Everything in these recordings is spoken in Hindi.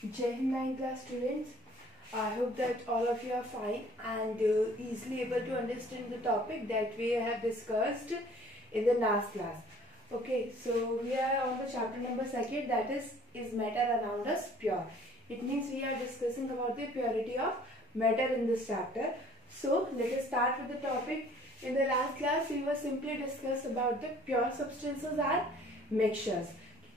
Jai Hind 9th class students. I hope that all of you are fine and easily able to understand the topic that we have discussed in the last class. Okay, so we are on the chapter number 2, that is matter around us pure. It means we are discussing about the purity of matter in this chapter. So let us start with the topic. In the last class we were simply discussed about the pure substances and mixtures.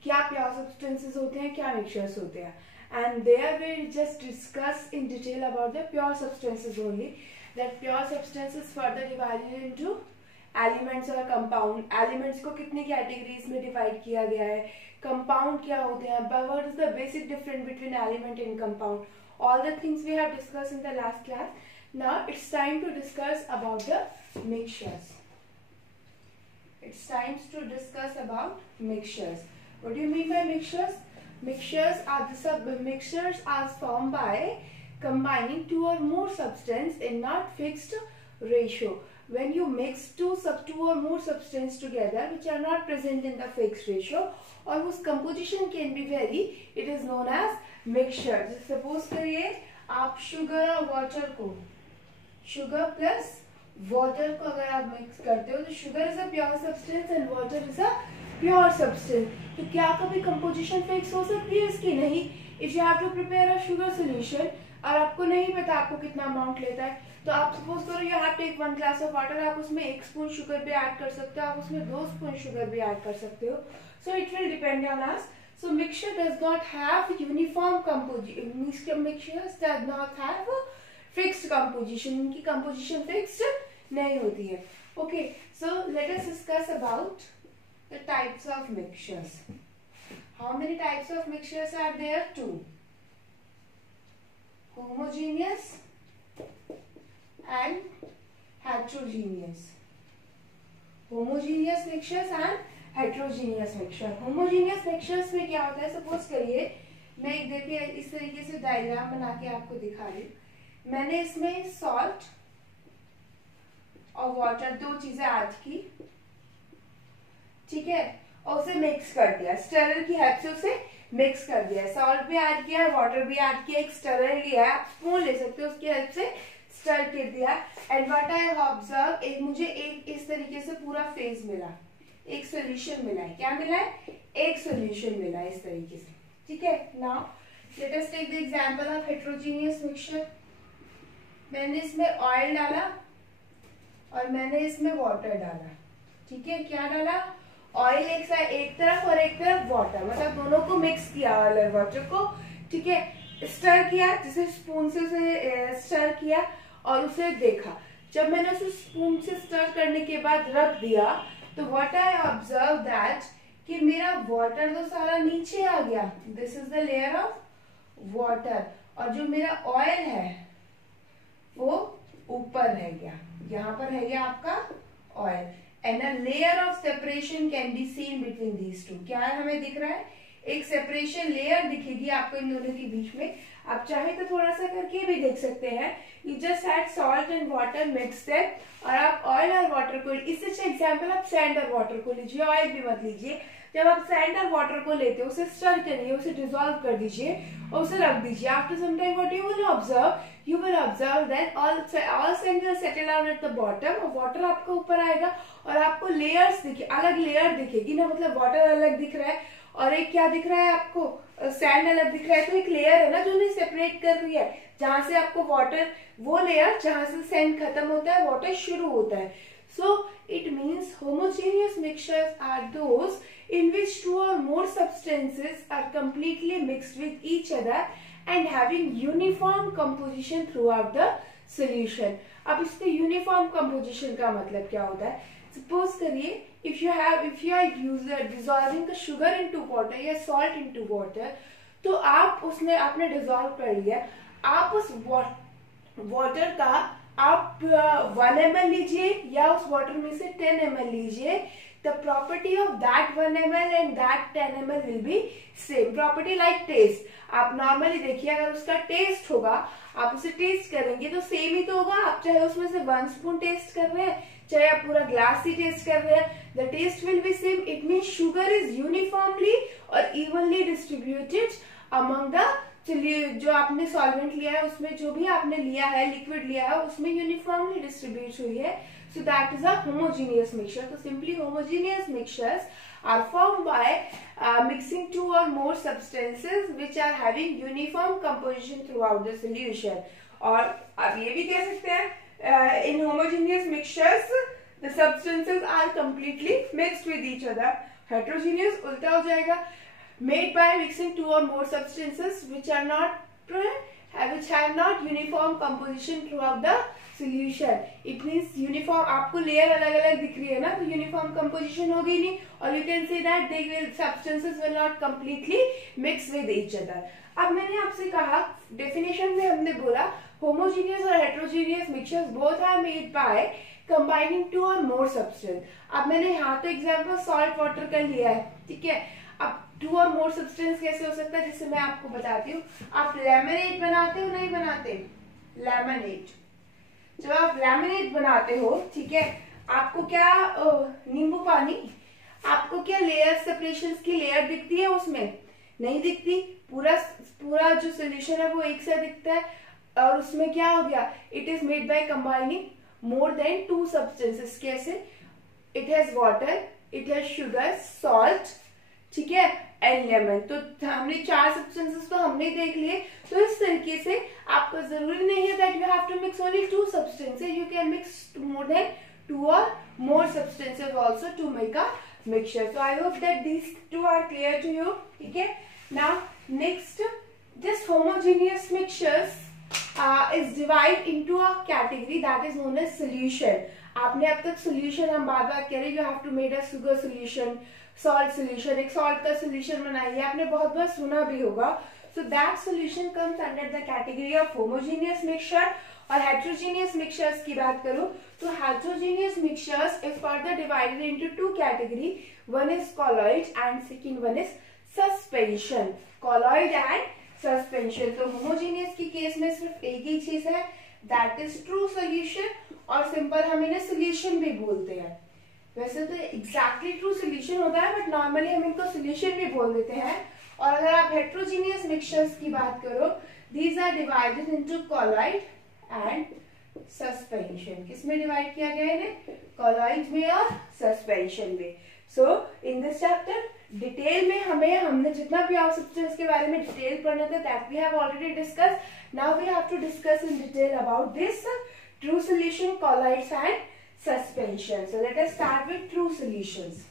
क्या pure substances होते हैं, क्या mixtures होते हैं. And there we just discuss in detail about the pure substances only. That pure substances further divided into elements और compound. Elements को कितनी categories में divide किया गया है, compound क्या होते हैं, what is the basic difference between element and compound. All the things we have discussed in the last class. Now it's time to discuss about the mixtures. It's time to discuss about mixtures. What do you mean by mixtures? Mixtures are formed by combining two or more substances in not fixed ratio. When you mix two or more substances together which are not present in the fixed ratio or whose composition can be vary, it is known as mixture. Suppose करिए आप sugar और water को, sugar plus water को अगर आप mix करते हो तो sugar is a pure substance and water is a pure substance. तो क्या कभी कंपोजिशन फिक्स हो सकती है इसकी? नहीं. If you have to prepare a sugar solution और आपको नहीं पता आपको कितना अमाउंट लेता है, तो आप सपोज करो you have take 1 glass of water, आप उसमें 1 स्पून शुगर भी ऐड कर सकते हो, आप उसमें 2 स्पून शुगर भी ऐड कर सकते हो. So it will depend on us. So mixture does not have uniform composition. Mixtures does not have fixed composition. इनकी कंपोजिशन फिक्स्ड नहीं होती है. Okay, so let us discuss about the types of mixtures. How many types of mixtures are there? 2. Homogeneous and heterogeneous. Homogeneous mixtures and heterogeneous mixture. Homogeneous mixtures में क्या होता है? सपोज करिए मैं एक देखिए इस तरीके से डायग्राम बना के आपको दिखा रही हूँ. मैंने इसमें सॉल्ट और वाटर 2 चीजें ऐड की, ठीक है, और उसे मिक्स कर दिया. स्टरर की हेल्प से उसे मिक्स कर दिया. सॉल्ट भी ऐड किया, वाटर भी ऐड किया, एक स्टरर लिया है, आप स्पून ले सकते हो, उसकी हेल्प से स्टर कर दिया. एंड व्हाट आई ऑब्जर्व, मुझे एक इस तरीके से पूरा फेज मिला, एक सॉल्यूशन मिला है. क्या मिला है? एक सॉल्यूशन मिला है इस तरीके से. ठीक है. Now let us take the example of heterogeneous mixture. मैंने इसमें ऑयल डाला और मैंने इसमें वाटर डाला. ठीक है. क्या डाला? ऑयल एक तरफ और एक तरफ वाटर, मतलब दोनों को मिक्स किया, ऑयल और वाटर को. ठीक है. स्टर किया, जैसे स्पून से उसे स्टर किया और उसे देखा. जब मैंने उसे स्पून से स्टर करने के बाद रख दिया तो व्हाट आई ऑब्जर्व दैट कि मेरा वाटर तो सारा नीचे आ गया. This is the layer of water. और जो मेरा ऑयल है वो ऊपर रह गया. यहाँ पर रह गया आपका oil. And a layer of separation can be seen between these two. क्या है हमें दिख रहा है? एक सेपरेशन लेयर दिखेगी आपको इन दोनों के बीच में. आप चाहे तो थोड़ा सा करके भी देख सकते हैं. You just add salt and water, mix them, और आप ऑयल और वाटर को, इससे अच्छा एग्जाम्पल आप सैंड और वाटर को लीजिए, ऑयल भी मत लीजिए. जब आप सैंड और वाटर को लेते हो उसे स्टर करिए, उसे डिसॉल्व कर दीजिए और उसे रख दीजिए. After some time what you will observe that all sand will settle down at the bottom और वाटर आपको ऊपर आएगा और आपको लेयर्स दिखे, अलग लेयर दिखेगी ना. मतलब वाटर अलग दिख रहा है और एक क्या दिख रहा है आपको? सैंड अलग दिख रहा है. तो एक लेयर है ना जो उन्हें सेपरेट कर रही है, जहां से आपको वाटर, वो लेयर जहां से सैंड खत्म होता है वाटर शुरू होता है. So it means homogeneous mixtures are those in which 2 or more substances are completely mixed with each other and having uniform composition throughout the solution. अब इसके uniform composition का मतलब क्या होता है? Suppose करिए if you are dissolving the sugar into water या salt into water, तो आप उसमें आपने dissolve कर लिया. आप उस water का आप 1 ml लीजिए या उस वाटर में से 10 ml लीजिए. The property of that 1 ml and that 10 ml will be same. Property like taste. आप नॉर्मली देखिए अगर उसका टेस्ट होगा, आप उसे टेस्ट करेंगे तो सेम ही तो होगा. आप चाहे उसमें से 1 स्पून टेस्ट कर रहे हैं, चाहे आप पूरा ग्लास ही टेस्ट कर रहे हैं, the taste will be same. It means sugar is uniformly or evenly distributed among the जो आपने सॉल्वेंट लिया है उसमें जो भी आपने लिया है लिक्विड लिया है उसमें यूनिफॉर्मली डिस्ट्रीब्यूट हुई है, so that is a homogeneous mixture. तो simply homogeneous mixtures are formed by mixing two or more substances which are having uniform composition throughout the solution। और आप ये भी कह सकते हैं in homogeneous mixtures the substances are completely mixed with each other। heterogeneous उल्टा हो जाएगा, made by mixing two or more substances which have not uniform composition throughout the solution। It means uniform, आपको लेयर अलग अलग दिख रही है ना, तो यूनिफॉर्म कंपोजिशन होगी नहीं, और you can say that they will substances will not completely mix with each other. अब मैंने आपसे कहा डेफिनेशन में हमने बोला होमोजीनियस और heterogeneous mixtures both are made by combining two और मोर सब्सटेंस। अब मैंने यहाँ तो एग्जांपल सॉल्ट वाटर का लिया है, ठीक है। अब टू और मोर सब्सटेंस कैसे हो सकता है, जैसे मैं आपको बताती हूँ। आप लेमनेड बनाते हो नहीं बनाते, लेमनेड जब आप लेमनेड बनाते हो, ठीक है, आपको क्या नींबू पानी, आपको क्या लेयर सेपरेशन की लेयर दिखती है उसमें, नहीं दिखती। पूरा जो सोल्यूशन है वो एक सा दिखता है, और उसमें क्या हो गया, it is made by combining more than two substances. कैसे, it has water, it has sugar, salt, ठीक है, एंड लेमन। तो हमने 4 सब्सटेंसेस तो हमने देख लिए। तो इस तरीके से आपको जरूरी नहीं है that you have to mix only 2 substances, you can mix more than 2 और more substances also to make a mixture. So I hope that these 2 are clear to you, ठीक है। Now next, this homogeneous mixtures is divided into a category that is known as solution। आपने अब तक solution हम बार बार कह रहे हैं, you have to make a sugar solution, salt solution, एक salt का solution बनाइए, आपने बहुत बार सुना भी होगा। So that solution comes under the category of homogeneous mixture। और heterogeneous mixtures की बात करूँ तो heterogeneous mixtures is further divided into 2 category, one is colloid and second one is suspension। colloid and suspension. तो होमोजीनियस की केस में सिर्फ एक ही चीज है, दैट इज ट्रू सोल्यूशन, और सिंपल हम इन्हें सोल्यूशन भी बोलते हैं। वैसे तो एग्जैक्टली ट्रू सोल्यूशन होता है, बट नॉर्मली हम इनको सोल्यूशन भी बोल देते हैं। और अगर आप हेट्रोजीनियस मिक्सचर्स की बात करो, these are divided into colloid and suspension. किसमें डिवाइड किया गया है, कॉलॉइड में और सस्पेंशन में। So in this chapter detail में हमने जितना भी आप सब्सटेंस के बारे में डिटेल पढ़ना था, that we have already discuss. Now we have to discuss in detail about this true solution, colloids and suspension. So let us start with true solutions.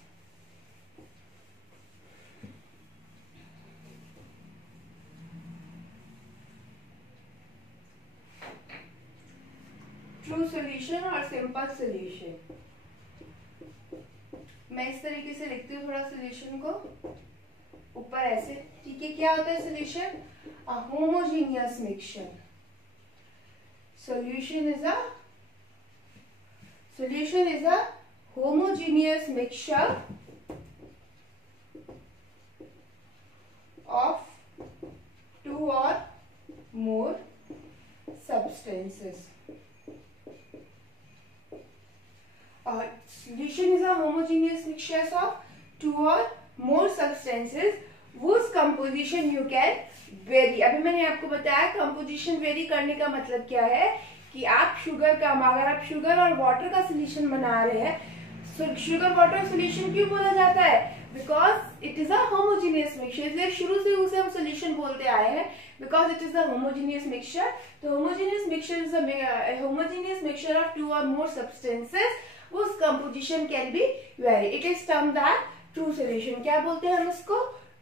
True solution और सिंपल सॉल्यूशन, मैं इस तरीके से लिखती हूँ थोड़ा सोल्यूशन को ऊपर ऐसे, ठीक है। क्या होता है solution, a homogeneous mixture. Solution is a homogeneous mixture of 2 or more substances। Solution is a homogeneous mixture of 2 or more substances whose composition you can vary। अभी मैंने आपको बताया composition vary करने का मतलब क्या है, कि आप शुगर का, अगर आप शुगर और वाटर का सोल्यूशन बना रहे हैं, शुगर वाटर सोल्यूशन क्यों बोला जाता है, because it is a homogeneous mixture. इसलिए शुरू से उसे हम सोल्यूशन बोलते आए हैं, because it is a homogeneous mixture. तो homogeneous mixture is a homogeneous mixture of 2 or more substances whose composition can be vary। It is termed that true solution। क्या बोलते हैं हम इसको,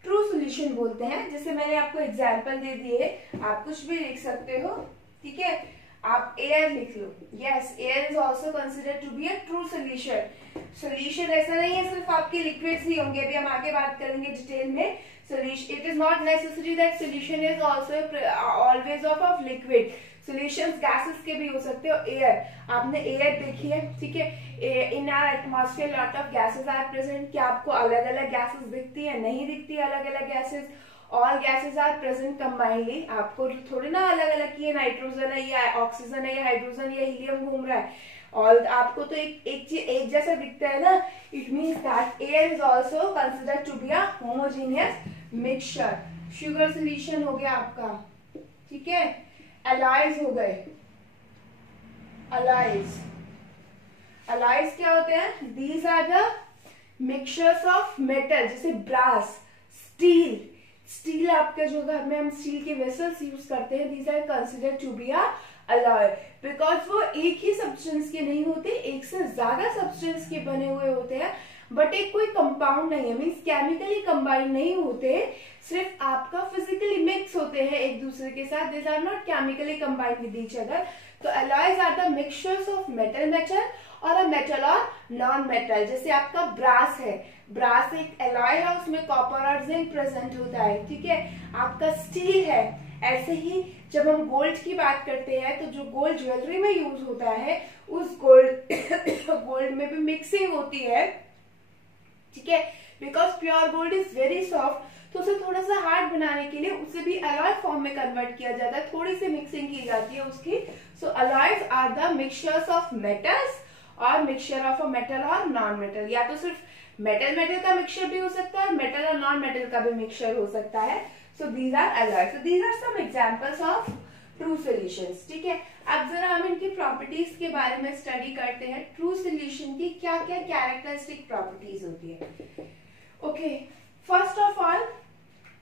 ट्रू सोल्यूशन बोलते हैं। जैसे मैंने आपको एग्जांपल दे दिए, आप कुछ भी लिख सकते हो, ठीक है। आप एयर लिख लो, yes, air is also considered to be a true solution. Solution ऐसा नहीं है सिर्फ आपके लिक्विड्स ही होंगे, अभी हम आगे बात करेंगे डिटेल में। Solution, it is not necessary that solution is also always of liquid. Solutions gases के भी हो सकते हो। एयर, आपने एयर देखी है, ठीक है। In our atmosphere lot of gases are present. क्या आपको अलग अलग गैसेस दिखती है, नहीं दिखती अलग अलग gases. All gases are present combinely. आपको थोड़ी ना अलग अलग की, नाइट्रोजन है या ऑक्सीजन है या हाइड्रोजन या हीलियम घूम रहा है, और आपको तो एक जैसा दिखता है ना। It means that air is also considered to be a homogeneous mixture. Sugar solution हो गया आपका, ठीक है। एलाइज हो गए, एलाइज, एलाइज क्या होते हैं? These are the mixtures of metal, जैसे ब्रास, स्टील, स्टील आपके जो घर में हम स्टील के वेसल्स यूज करते हैं, these are considered to be a alloy, because वो एक ही सब्सटेंस के नहीं होते, एक से ज्यादा सब्सटेंस के बने हुए होते हैं, बट एक कोई कंपाउंड नहीं है, मीन्स केमिकली कंबाइंड नहीं होते, सिर्फ आपका फिजिकली मिक्स होते हैं एक दूसरे के साथ, this are not chemically combined with each other. तो alloys are the mixtures of metal metal और अ मेटल और नॉन मेटल। जैसे आपका ब्रास है, ब्रास एक अलॉय है, उसमें कॉपर और जिंक प्रेजेंट होता है, ठीक है। आपका स्टील है, ऐसे ही जब हम गोल्ड की बात करते हैं तो जो गोल्ड ज्वेलरी में यूज होता है उस गोल्ड में भी मिक्सिंग होती है, ठीक है, because pure gold is very soft, तो उसे थोड़ा सा हार्ड बनाने के लिए उसे भी अलॉय फॉर्म में कन्वर्ट किया जाता है, थोड़ी सी मिक्सिंग की जाती है उसकी। So alloys are the mixtures of metals और मिक्सचर ऑफ अ मेटल और नॉन मेटल, या तो सिर्फ मेटल मेटल का मिक्सचर भी हो सकता है, मेटल और नॉन मेटल का भी मिक्सचर हो सकता है। So these are alloys, so these are some examples of true solutions, ठीक है। अब जरा हम इनकी प्रॉपर्टीज के बारे में स्टडी करते हैं, ट्रू सॉल्यूशन की क्या क्या कैरेक्टरिस्टिक प्रॉपर्टीज होती है। ओके, फर्स्ट ऑफ ऑल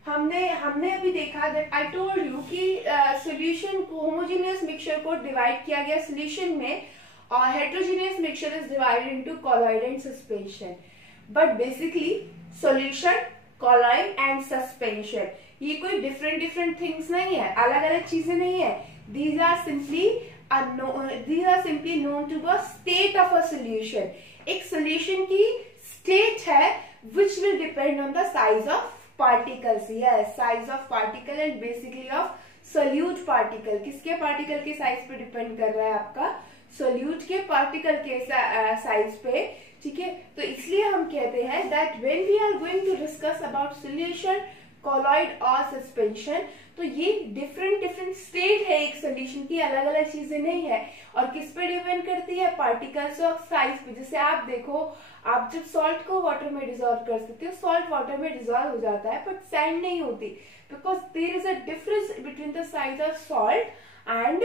हमने अभी देखा दैट आई टोल्ड यू कि सॉल्यूशन को, होमोजेनियस मिक्सचर को डिवाइड किया गया सॉल्यूशन में, और heterogeneous mixture is divided into colloid and suspension, but basically solution, colloid and suspension ये कोई डिफरेंट थिंग्स नहीं है, अलग अलग चीजें नहीं है, these are simply known to the state of a solution। एक solution की state है which will depend on the size of particles, yes, size of particle and basically of solute particle। किसके particle के size पे depend कर रहा है? आपका solute के particle के size पे, ठीक है। तो इसलिए हम कहते हैं that when we are going to discuss about solution, colloid और सस्पेंशन, तो ये डिफरेंट स्टेट है एक सोल्यूशन की, अलग अलग चीजें नहीं है, और किस पे डिपेंड करती है? पार्टिकल्स ऑफ साइज पे। जैसे आप देखो, आप जब सॉल्ट को वाटर में डिसॉल्व कर सकते हो, सॉल्ट वाटर में डिसॉल्व हो जाता है, बट सैंड नहीं होती, because there is a difference between the size of salt and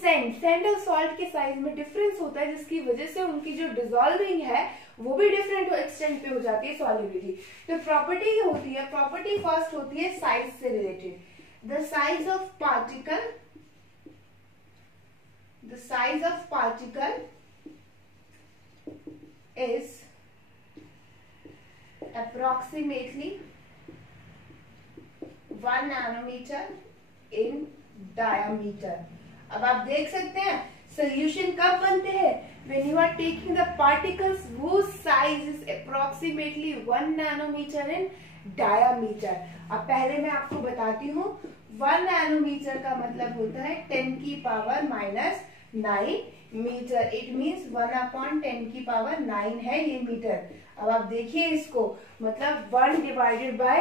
sand. Sand और सॉल्ट के साइज में डिफरेंस होता है, जिसकी वजह से उनकी जो डिसॉल्विंग है वो भी डिफरेंट एक्सटेंट पे हो जाती है, सॉल्युबिलिटी। तो प्रॉपर्टी होती है, प्रॉपर्टी फर्स्ट होती है साइज से related, the size of particle, the size of particle is approximately 1 nanometer in diameter। अब आप देख सकते हैं सोल्यूशन कब बनते हैं? when you are taking the particles whose size is approximately 1 nanometer in diameter। अब पहले मैं आपको बताती हूँ, 1 नैनोमीटर का मतलब होता है 10 की पावर -9 मीटर, इट मीन्स 1/10 की पावर 9 है ये मीटर। अब आप देखिए इसको, मतलब 1 डिवाइडेड बाय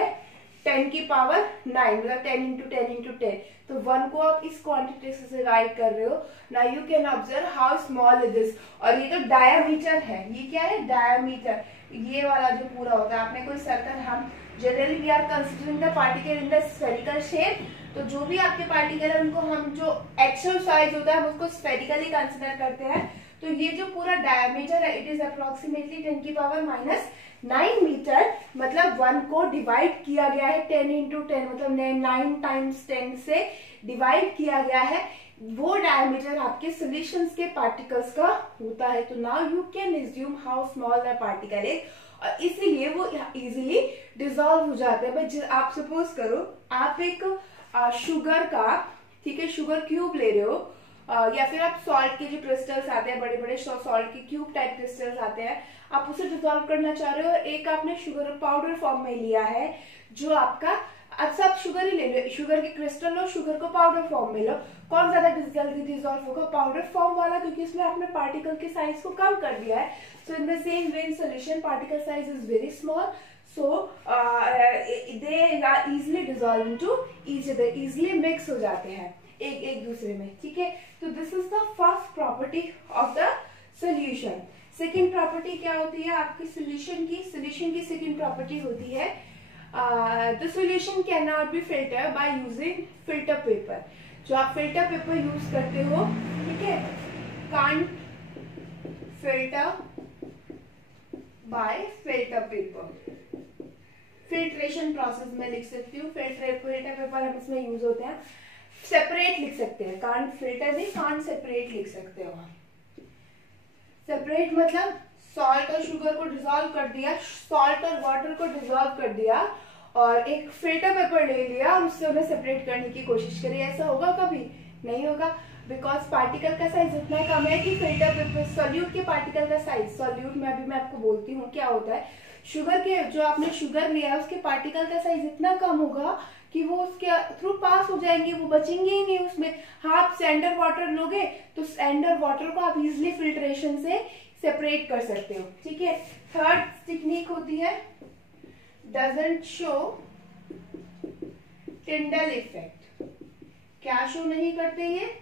10 की पावर 9, मतलब 10 into 10 into 10, तो 1 को आप इस क्वांटिटी से डिवाइड कर रहे हो। Now you can observe how small is this, और ये तो डायामीटर है, ये क्या है? डायामीटर, ये वाला जो पूरा होता है, आपने कोई सर्कल, हम generally we are considering the particle in the spherical shape, तो जो भी आपके पार्टिकल है उनको हम जो एक्चुअल साइज होता है हम उसको स्फेरिकली कंसिडर करते हैं। तो ये जो पूरा डायमीटर है, इट इज अप्रोक्सीमेटली 10 की पावर -9 मीटर, मतलब 1 को डिवाइड किया गया है 10 into 10, मतलब 9 times 10 से डिवाइड किया गया है, वो डायमीटर आपके सॉल्यूशंस के पार्टिकल्स का होता है। तो now you can assume how small the particle is, और इसीलिए वो इजीली डिसॉल्व हो जाते हैं। आप सपोज करो, आप एक शुगर का, ठीक है, शुगर क्यूब ले रहे हो, या फिर आप सॉल्ट के जो क्रिस्टल्स आते हैं, बड़े बड़े सॉल्ट के क्यूब टाइप क्रिस्टल्स आते हैं, आप उसे डिसॉल्व करना चाह रहे हो, एक आपने शुगर पाउडर फॉर्म में लिया है, जो आपका, अच्छा आप शुगर ही ले लो, शुगर के क्रिस्टल लो, शुगर को पाउडर फॉर्म में लो, कौन ज्यादा जल्दी डिसॉल्व होगा? पाउडर फॉर्म वाला, क्योंकि इसमें आपने पार्टिकल के साइज को कम कर दिया है। So in the same way in solution particle size is very small, so they are easily dissolved into each other, easily mix हो जाते हैं एक दूसरे में, ठीक है। तो this is the first property of the solution. Second property क्या होती है आपकी सॉल्यूशन की? सॉल्यूशन की सेकंड प्रॉपर्टी होती है the solution can not be filter by using filter paper. जो आप फिल्टर पेपर यूज करते हो, ठीक है, can't filter by filter paper. Filtration process में लिख सकती हूँ, फिल्टर पेपर हम इसमें यूज होते हैं। सेपरेट लिख सकते हैं, कांट फिल्टर नहीं, कांट सेपरेट लिख सकते हो। सेपरेट मतलब सॉल्ट और शुगर को डिसॉल्व कर दिया, सॉल्ट और वाटर को डिसॉल्व कर दिया और एक फिल्टर पेपर ले लिया, उससे उन्हें सेपरेट करने की कोशिश करी। ऐसा होगा कभी? नहीं होगा, बिकॉज पार्टिकल का साइज इतना कम है कि फिल्टर पेपर, सॉल्यूट के पार्टिकल का साइज, सॉल्यूट में अभी मैं आपको बोलती हूँ क्या होता है, शुगर के, जो आपने शुगर लिया है उसके पार्टिकल का साइज इतना कम होगा कि वो उसके थ्रू पास हो जाएंगे, वो बचेंगे ही नहीं उसमें। हाँ, आप सैंडर वाटर लोगे तो सैंडर वाटर को आप इजिली फिल्ट्रेशन से सेपरेट कर सकते हो, ठीक है। थर्ड टेक्निक होती है डजंट शो टिंडल इफेक्ट। क्या शो नहीं करते ये?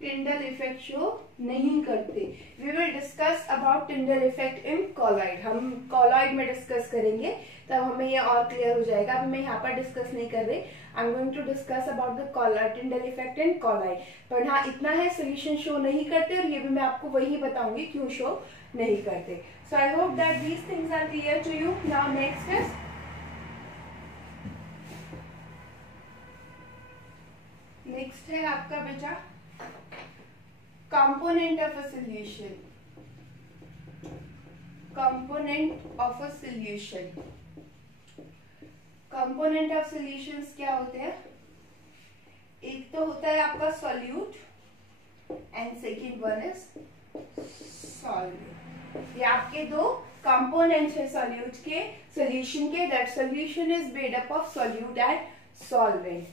टिंडल इफेक्ट शो नहीं करते। We will discuss about Tyndall effect in colloid. हम कॉलॉइड में डिस्कस करेंगे, तब हमें ये और क्लियर हो जाएगा। अभी मैं यहाँ पर डिस्कस नहीं कर रही। I am going to discuss about the colloid, Tyndall effect in colloid. पर हाँ, इतना है, सोल्यूशन शो नहीं करते और ये भी मैं आपको वही बताऊंगी क्यों शो नहीं करते। So I hope that these things are clear to you. Now next is, next है आपका बेटा component of a solution. Component of a solution, component of solutions क्या होते हैं? एक तो होता है आपका solute and second one is solvent. ये आपके दो कंपोनेंट्स है सॉल्यूट के, सॉल्यूशन के। That solution is made up of solute and solvent.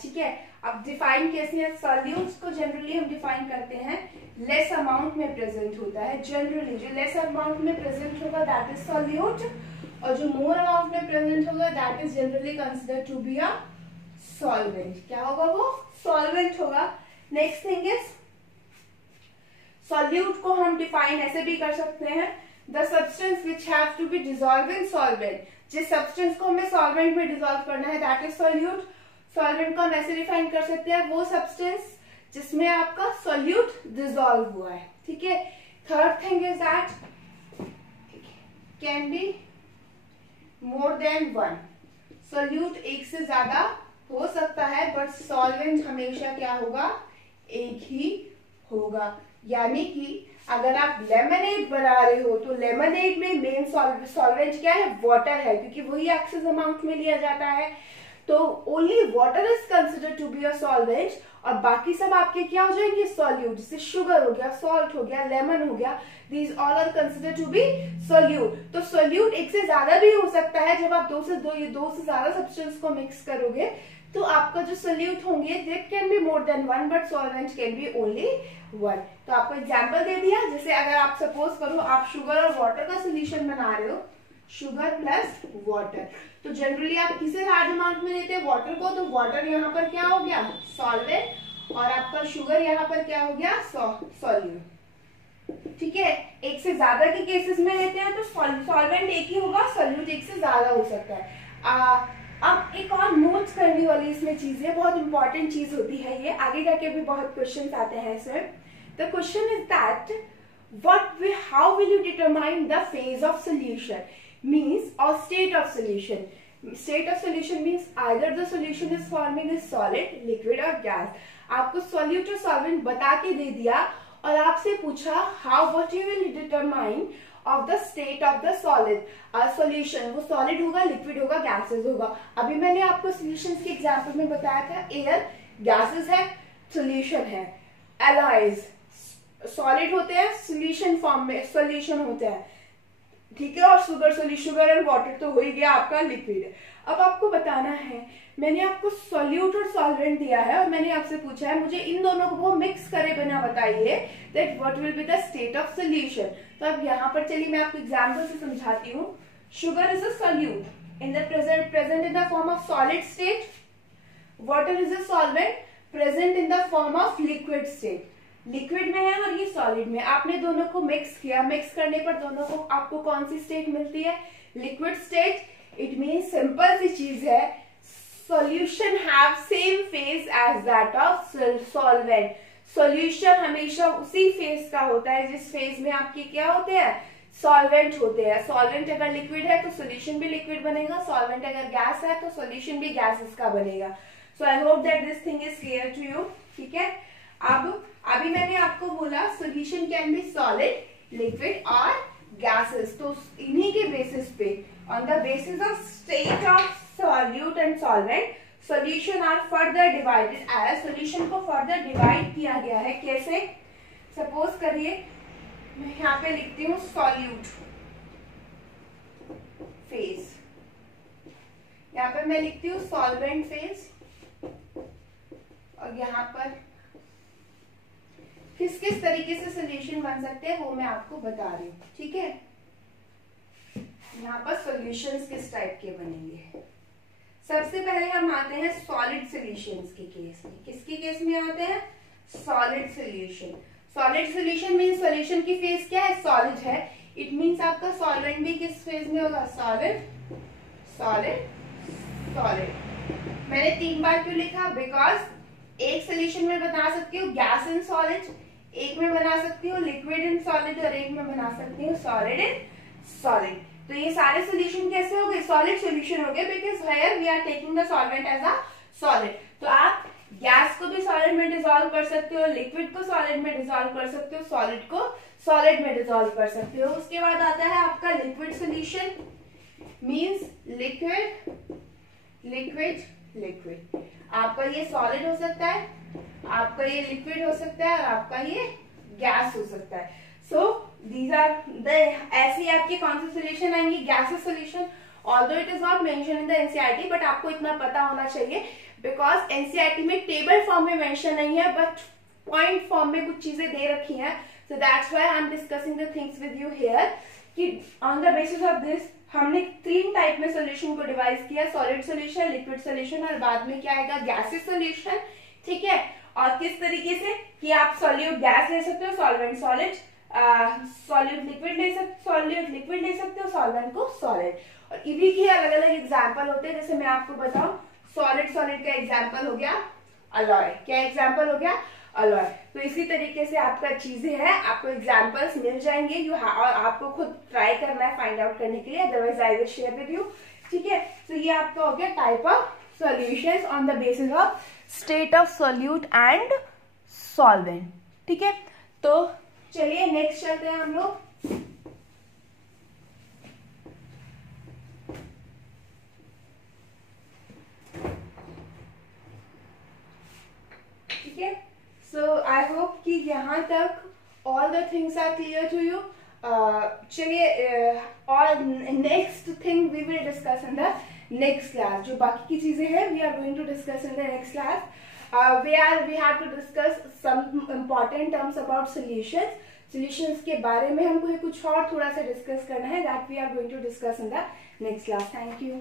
ठीक है, अब डिफाइन कैसे है? सॉल्यूट्स को जनरली हम डिफाइन करते हैं लेस अमाउंट में प्रेजेंट होता है। जनरली जो लेस अमाउंट में प्रेजेंट होगा दैट इज सॉल्यूट, और जो मोर अमाउंट में प्रेजेंट होगा that is generally considered to be a solvent. क्या होगा वो? सॉल्वेंट होगा। नेक्स्ट थिंग इज, सॉल्यूट को हम डिफाइन ऐसे भी कर सकते हैं, the substance which have to be dissolve in solvent. जिस सब्सटेंस को हमें सॉल्वेंट में डिसॉल्व करना है दैट इज सॉल्यूट। सॉल्वेंट को हम ऐसे डिफाइन कर सकते हैं, वो सब्सटेंस जिसमें आपका सॉल्यूट डिसॉल्व हुआ है, ठीक है। Third thing is that can be more than one. Solute एक से ज्यादा हो सकता है, बट सॉल्वेंट हमेशा क्या होगा? एक ही होगा। यानी कि अगर आप लेमनेड बना रहे हो तो लेमनेड में मेन सॉल्वेंट क्या है? वाटर है, क्योंकि वही एक्सेस अमाउंट में लिया जाता है। तो only water is considered to be a solvent, और बाकी सब आपके क्या हो जाएंगे? सॉल्यूट। जैसे शुगर हो गया, सॉल्ट हो गया, लेमन हो गया, these all are considered to be solute. तो सॉल्यूट एक से ज्यादा भी हो सकता है। जब आप दो से ज्यादा सब्सटेंस को मिक्स करोगे तो आपका जो सॉल्यूट होंगे that can be more than one, but solvent can be only one. तो आपको एग्जांपल दे दिया। जैसे अगर आप सपोज करो आप शुगर और वाटर का सोल्यूशन बना रहे हो, शुगर प्लस वाटर, तो जनरली आप किसे लार्ज अमाउंट में लेते हैं? वाटर को। तो वाटर यहाँ पर क्या हो गया? सॉल्वेंट, और आपका शुगर यहाँ पर क्या हो गया? सॉल्यूट, ठीक है। एक से ज्यादा के केसेस में लेते हैं तो सॉल्वेंट एक ही होगा, सॉल्यूट एक से ज्यादा हो सकता है। अब एक और नोट करने वाली इसमें चीज है, बहुत इंपॉर्टेंट चीज होती है ये, आगे जाके भी बहुत क्वेश्चंस आते हैं sir. The question is that how will you determine the phase of solution means or state of solution. State of solution means either the solution is forming a solid, liquid or gas. आपको solute और solvent बता के दे दिया और आपसे पूछा how what you will determine of the state of the solid solution. वो solid होगा, liquid होगा, gases होगा। अभी मैंने आपको solutions के example में बताया था air gases है, solution है, alloys solid होते हैं, solution form में solution होते हैं, ठीक है। और शुगर एंड वाटर तो हो ही गया आपका लिक्विड। अब आपको बताना है, मैंने आपको सॉल्यूट और सॉल्वेंट दिया है और मैंने आपसे पूछा है मुझे इन दोनों को मिक्स करे बिना बताइए that what will be the state of solution. तो अब यहाँ पर चलिए मैं आपको एग्जांपल से समझाती हूँ। Sugar is a solute in the present in the form of solid state, water is a solvent present in the form of liquid state. Liquid में है और ये सॉलिड में। आपने दोनों को मिक्स किया, मिक्स करने पर दोनों को आपको कौन सी स्टेट मिलती है? Liquid state. It means simple सी चीज है, solution have same phase as that of solvent. Solution हमेशा उसी फेज का होता है जिस फेज में आपके क्या होते हैं, सॉल्वेंट होते हैं। सॉल्वेंट अगर लिक्विड है तो सॉल्यूशन भी लिक्विड बनेगा, सॉल्वेंट अगर गैस है तो सॉल्यूशन भी गैसेस का बनेगा। So I hope that this thing is clear to you. ठीक है, अब अभी मैंने आपको बोला solution can be solid, liquid और गैसेस। तो इन्हीं के बेसिस पे, on the basis of state of solute and solvent, solution are further divided as, solution को फर्दर डिवाइड किया गया है। कैसे? सपोज करिए मैं यहाँ पे लिखती हूँ सॉल्यूट फेज, यहाँ पर मैं लिखती हूँ सॉल्वेंट फेज, और यहाँ पर किस किस तरीके से सॉल्यूशन बन सकते हैं वो मैं आपको बता रही हूँ। ठीक है, यहाँ पर सॉल्यूशंस किस टाइप के बनेंगे। सबसे पहले हम आते हैं सॉलिड सॉल्यूशंस के केस में। किसके केस में आते हैं? Solid solution. Solid solution means solution की फेज क्या है, सॉलिड है। इट मींस आपका सॉल्वेंट भी किस फेज में होगा, सॉलिड सॉलिड सॉलिड। मैंने 3 बार क्यों लिखा, बिकॉज एक सॉल्यूशन में बना सकती हूँ गैस इन सॉलिड, एक में बना सकती हूँ लिक्विड इन सॉलिड, और एक में बना सकती हूँ सॉलिड इन सॉलिड। तो ये सारे सॉल्यूशन कैसे हो गए, सॉलिड सॉल्यूशन हो गए, because here we are taking the solvent as a solid. तो आप गैस को भी सॉलिड में डिसॉल्व कर सकते हो, लिक्विड को सॉलिड में डिसॉल्व कर सकते हो, सॉलिड को सॉलिड में डिसॉल्व कर सकते हो। उसके बाद आता है आपका liquid solution, means liquid liquid liquid. आपका ये सॉलिड हो सकता है, आपका ये लिक्विड हो सकता है, और आपका ये गैस हो सकता है। सो दीज आर द, ऐसे आपके कौन से सॉल्यूशन आएंगे, gases solution. Although it is not mention in the NCERT, but आपको इतना पता होना चाहिए, बिकॉज एनसीईआरटी में टेबल फॉर्म में मेंशन नहीं है, बट पॉइंट फॉर्म में कुछ चीजें दे रखी हैं। So that's why I am discussing the things with you here, कि on the basis of this हमने 3 टाइप में सॉल्यूशन को डिवाइड किया, सॉलिड सॉल्यूशन, लिक्विड सॉल्यूशन, और बाद में क्या आएगा, गैसेस सॉल्यूशन। ठीक है, और किस तरीके से कि आप सॉल्यूट गैस ले सकते हो, सॉल्वेंट सॉलिड, सॉल्यूट लिक्विड ले सकते, सॉल्यूट लिक्विड ले सकते हो, सॉल्वेंट को सॉलिड। और इन्हीं के अलग अलग एग्जाम्पल होते हैं। जैसे मैं आपको बताऊं, सॉलिड सॉलिड का एग्जाम्पल हो गया अलॉय। क्या एग्जाम्पल हो गया, अलॉय। तो इसी तरीके से आपका चीजें हैं, आपको एग्जाम्पल्स मिल जाएंगे, और आपको खुद ट्राई करना है फाइंड आउट करने के लिए, otherwise I will share with you. ठीक है, तो ये आपका हो गया type of solutions on the basis of state of solute and solvent. ठीक है, तो चलिए नेक्स्ट चलते हैं हम लोग। ठीक है, सो आई होप कि यहाँ तक all the things are clear to you. चलिए, और next thing we will discuss in the next class. जो बाकी की चीजें हैं we are going to discuss in the next class, where we have to discuss some important terms about solutions. Solutions के बारे में हमको कुछ और थोड़ा सा डिस्कस करना है, that we are going to discuss in the next class. Thank you.